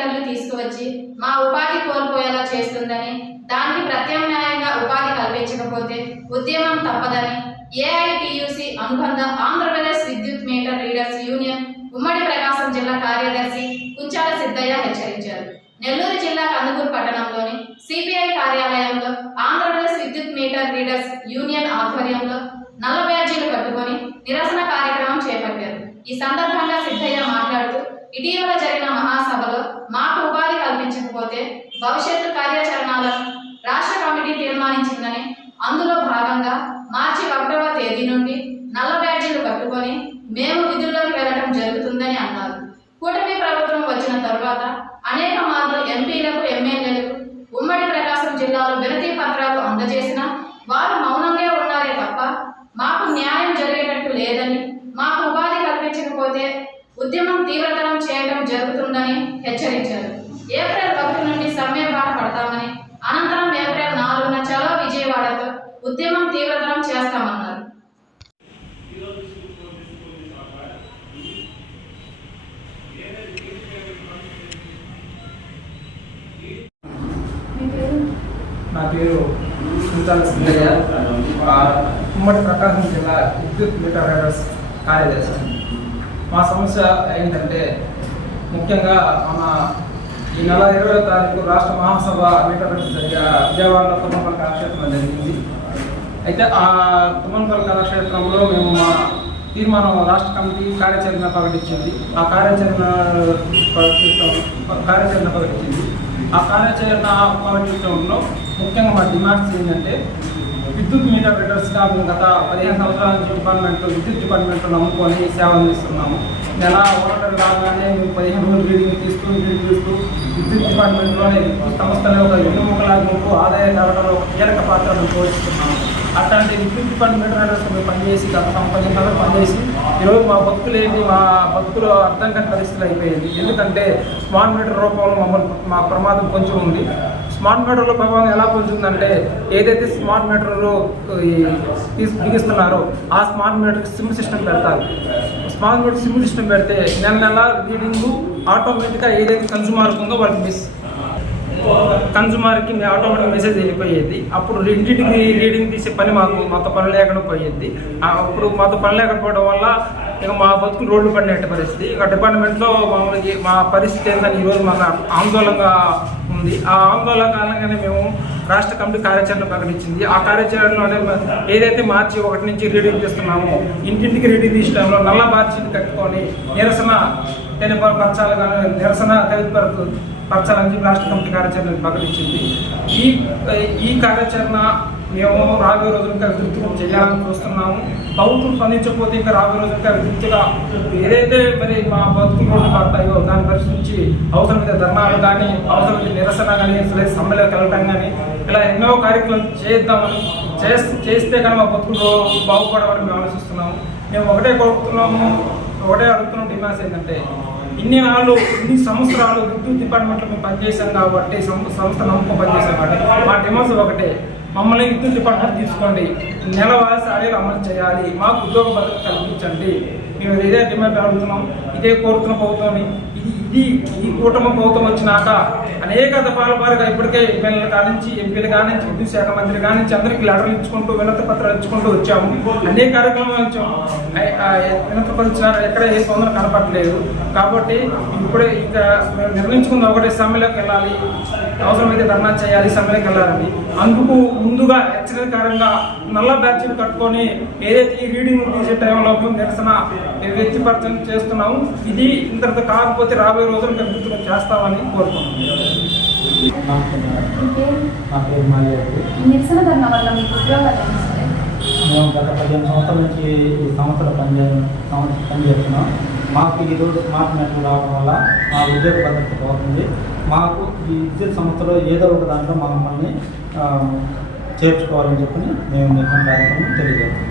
మీటర్లు తీసుకువచ్చి మా ఉపాధి కోల్పోయేలా చేస్తుందని దానికి ప్రత్యామ్నాయంగా ఉపాధి కల్పించకపోతే ఉద్యమం తప్పదని ఏఐటియుసి అనుబంధ ఆంధ్రప్రదేశ్ విద్యుత్ మీటర్ రీడర్స్ యూనియన్ ఉమ్మడి ప్రకాశం జిల్లా కార్యదర్శి కుంచాల సిద్ధయ్య హెచ్చరించారు. నెల్లూరు జిల్లా కందుకూరు పట్టణంలోని సిపిఐ కార్యాలయంలో ఆంధ్రప్రదేశ్ విద్యుత్ మీటర్ రీడర్స్ యూనియన్ ఆధ్వర్యంలో నల్ల బ్యాడ్జీలు కట్టుకొని నిరసన కార్యక్రమం చేపట్టారు. ఈ సందర్భంగా ఇటీవల జరిగిన మహాసభలో మాకు ఉపాధి కల్పించకపోతే భవిష్యత్తు కార్యాచరణలను రాష్ట్ర కమిటీ తీర్మానించిందని అందులో భాగంగా మార్చి ఒకటవ తేదీ నుండి నల్ల బ్యాడ్జీలు కట్టుకొని మేము విధుల్లోకి వెళ్ళడం జరుగుతుందని అన్నారు. కూటమి ప్రభుత్వం వచ్చిన తరువాత అనేక మార్లు ఎంపీలకు ఎమ్మెల్యేలకు ఉమ్మడి ప్రకాశం జిల్లాలో వినతి పత్రాలు అందజేసిన వారు మౌనంగా ఉన్నారే తప్ప మాకు న్యాయం జరిగేటట్టు లేదని మాకు ఉపాధి కల్పించకపోతే ఉద్యమం తీవ్రతరం చేయడం జరుగుతుందని హెచ్చరించారు. ఏప్రిల్ ఒకటి నుండి సమ్మె బాట పడతామని అనంతరం ఏప్రిల్ నాలుగున చలో విజయవాడతో ఉద్యమం తీవ్రతరం చేస్తామన్నారు. నా పేరు సుల్తాన్ సిద్ధయ్య ఆ, ఉమ్మడి ప్రకాశం జిల్లా విద్యుత్ మీటర్ రైడర్స్ కార్యదర్శి మా సమస్య ఏంటంటే ముఖ్యంగా మన ఈ నెల ఇరవై తారీఖు రాష్ట్ర మహాసభ మీటర్ రైడర్స్ విజయవాడలో తుమ్మపల్లి కళాక్షేత్రం జరిగింది. అయితే ఆ తుమ్మపల్లి కళాక్షేత్రంలో మేము మా తీర్మానం రాష్ట్ర కమిటీ కార్యాచరణ ప్రకటించింది. ఆ కార్యాచరణ కార్యాచరణ ప్రకటించింది. ఆ కార్యాచరణ ప్రకటించడంలో ముఖ్యంగా మా డిమాండ్స్ ఏంటంటే విద్యుత్ మీటర్ రీడర్ మేము గత పదిహేను సంవత్సరాల నుంచి డిపార్ట్మెంట్ విద్యుత్ డిపార్ట్మెంట్లో నమ్ముకొని సేవ అందిస్తున్నాము నెల ఒకటి రాగానే మేము పదిహేను రోజులు రీడింగ్ తీస్తూ రీడింగ్ తీస్తూ విద్యుత్ డిపార్ట్మెంట్లోనే విద్యుత్ సంస్థలో ఒక వెన్నుముకలా గుంపు ఆదాయ తేవడంలో ఒక కీలక పాత్రను పోషిస్తున్నాము. అట్లాంటి విద్యుత్ డిపార్ట్మెంట్ రైడర్స్ మేము పనిచేసి గత సం- పదిహేను పనిచేసి ఈరోజు మా బతుకులు ఏంటి మా భక్తులు అర్థం కాని పరిస్థితులు అయిపోయింది. ఎందుకంటే స్మార్ట్ మీటర్ రూపంలో మమ్మల్ని మా ప్రమాదం కొంచెం ఉంది. స్మార్ట్ మీటర్లో ప్రభావం ఎలా పొందుతుందంటే ఏదైతే స్మార్ట్ మీటర్లో బిగిస్తున్నారో ఆ స్మార్ట్ మీటర్కి సిమ్ సిస్టమ్ పెడతారు. స్మార్ట్ మీటర్ సిమ్ సిస్టమ్ పెడితే నెల నెల రీడింగ్ ఆటోమేటిక్గా ఏదైతే కన్జ్యూమర్ ఉందో వాళ్ళకి మిస్ కన్జ్యూమర్కి ఆటోమేటిక్ మెసేజ్ వెళ్ళిపోయేది. అప్పుడు రెండింటికి రీడింగ్ తీసే పని మాకు మాతో పని లేకుండా పోయేది. అప్పుడు మాతో పని లేకపోవడం వల్ల ఇక మా బతుకు రోడ్లు పడినట్టు పరిస్థితి. ఇక డిపార్ట్మెంట్లో మామూలుగా మా పరిస్థితి ఏంటని ఈరోజు మాకు ఆందోళనగా ఉంది. ఆ ఆందోళన కారణంగానే మేము రాష్ట్ర కమిటీ కార్యాచరణ ప్రకటించింది. ఆ కార్యాచరణలోనే ఏదైతే మార్చి ఒకటి నుంచి రెడీ చేస్తున్నామో ఇంటింటికి రెడీ తీసడంలో నల్ల బార్చీని కట్టుకొని నిరసన తెలియపరచాలి కానీ నిరసన తెలియపరచు పరచాలని చెప్పి రాష్ట్ర కమిటీ కార్యాచరణ ప్రకటించింది. ఈ ఈ కార్యాచరణ మేము రాబోయే రోజులు ఇంకా విద్యుత్తుగా చేయాలని చూస్తున్నాము. ప్రభుత్వం స్పందించకపోతే ఇంకా రాబోయే రోజులు విద్యుత్తుగా ఏదైతే మరి మా బతుకులు పడతాయో దాన్ని పరిశీలించి అవసరమైతే ధర్నాలు కానీ అవసరమైతే నిరసన కానీ లేదా సమ్మెలోకి వెళ్ళటం కానీ ఇలా ఎన్నో కార్యక్రమాలు చేద్దామని చేస్తే కానీ మా బతుకులు బాగుపడమని మేము ఆలోచిస్తున్నాము. మేము ఒకటే కోరుతున్నాము ఒకటే అడుగుతున్నాం డిమాండ్స్ ఏంటంటే ఇన్ని నాళ్ళు ఇన్ని సంవత్సరాలు విద్యుత్ డిపార్ట్మెంట్లో మేము పనిచేసాం కాబట్టి సంస్థ నమ్మకం పనిచేసాం కాబట్టి మా డిమాండ్స్ ఒకటే. మమ్మల్ని విద్యుత్ డిపార్ట్మెంట్ తీసుకోండి. నెలవారీ సారీలు అమలు చేయాలి. మాకు ఉద్యోగ భద్రత కల్పించండి. మేము ఏదైతే డిమాండ్ అడుగుతున్నాం ఇదే కోరుతున్న ప్రభుత్వం ఇది ఇది ఈ కూటమి ప్రభుత్వం వచ్చినాక అనేక దఫాల వారుగా ఇప్పటికే ఎమ్మెల్యేల కానించి ఎంపీల కానించి విద్యుత్ శాఖ మంత్రి కానించి అందరికీ లెటర్లు ఇచ్చుకుంటూ వినతి పత్రాలు ఇచ్చుకుంటూ వచ్చాము. అనేక కార్యక్రమాలు ఇచ్చాము. వినతి పత్రాలు ఎక్కడ ఏ స్పందన కనపడలేదు. కాబట్టి ఇప్పుడే ఇంకా నిర్ణయించుకున్న నిర్ణయించుకుంది ఒకటే సమ్మెలోకి వెళ్ళాలి. అవసరమైతే ధర్నా చేయాలి సమ్మెలోకి వెళ్ళాలని. అందుకు ముందుగా హెచ్చరికరంగా నల్ల బ్యాచ్లు కట్టుకొని ఏదైతే ఈ రీడింగ్ తీసే టైంలో నిరసన వ్యక్తిపరచం చేస్తున్నాము. ఇది ఇంతటితో కాకపోతే రాబోయే రోజులు కల్పించడం చేస్తామని కోరుతున్నాం నా పేరు మాల్యాద్రి నిరసన ధర్నా వల్ల మీకు ఉపయోగాలు? మేము గత పదిహేను సంవత్సరాల నుంచి ఈ సంవత్సరం పని సంవత్సరం పనిచేస్తున్నాం. మాకు ఈ రోజు స్మార్ట్ మీటర్లు రావడం వల్ల మా ఉద్యోగ భద్రత పోతుంది. మాకు ఈ విద్యుత్ సంస్థలో ఏదో ఒక దాంట్లో మమ్మల్ని చేర్చుకోవాలని చెప్పి మేము కార్యక్రమం తెలియజేస్తాం